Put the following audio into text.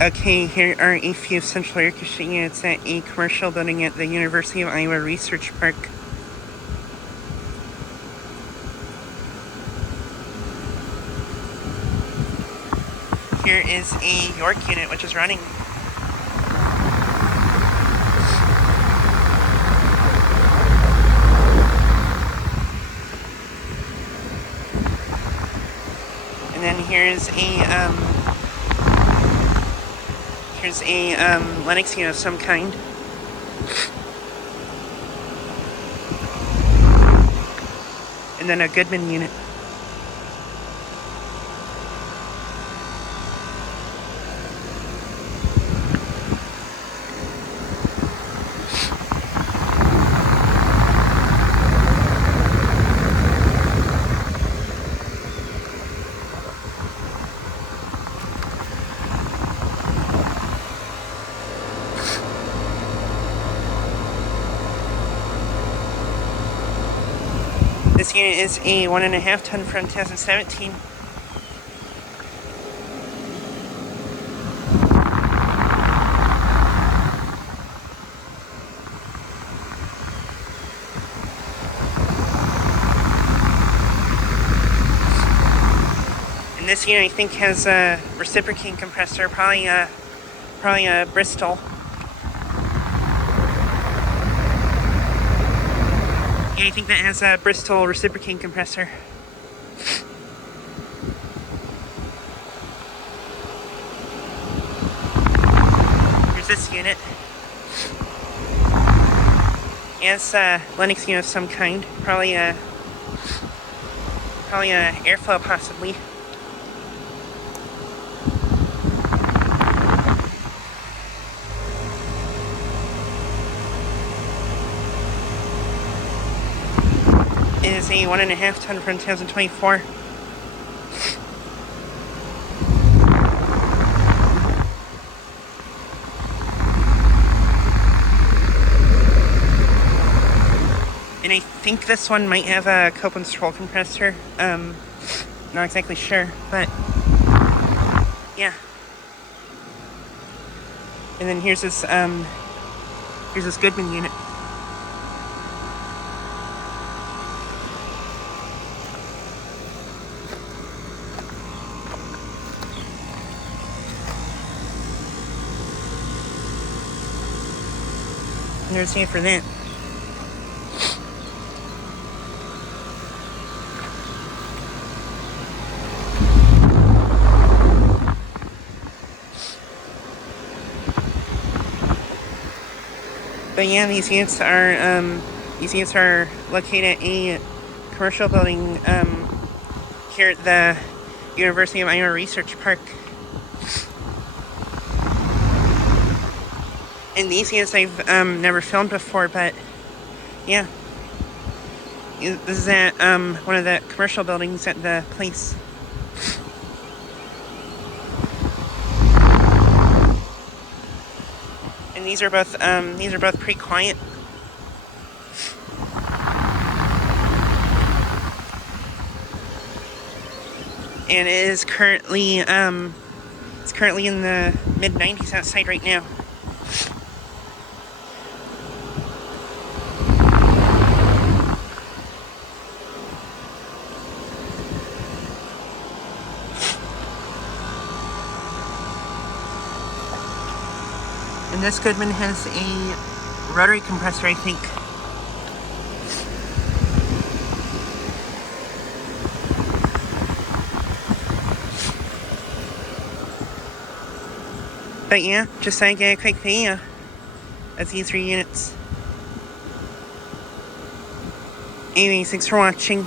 Okay, here are a few central air conditioning units at a commercial building at the University of Iowa Research Park. Here is a York unit which is running. And then here's a Lennox unit of some kind. And then a Goodman unit. This unit is a 1.5 ton from 2017. And this unit I think has a reciprocating compressor, probably a Bristol. Yeah, I think that has a Bristol reciprocating compressor. Here's this unit. It's a Lennox unit of some kind. Probably a airflow, possibly. It is a 1.5 ton from 2024. And I think this one might have a Copeland's troll compressor. Not exactly sure, but yeah. And then here's this Goodman unit. And there's the for that. But yeah, these units are located at a commercial building here at the University of Iowa Research Park. And these units I've never filmed before, but yeah, this is at one of the commercial buildings at the place. And these are both pretty quiet. And it is currently in the mid-90s outside right now. And this Goodman has a rotary compressor, I think. But yeah, just so I get a quick video of these 3 units. Anyways, thanks for watching.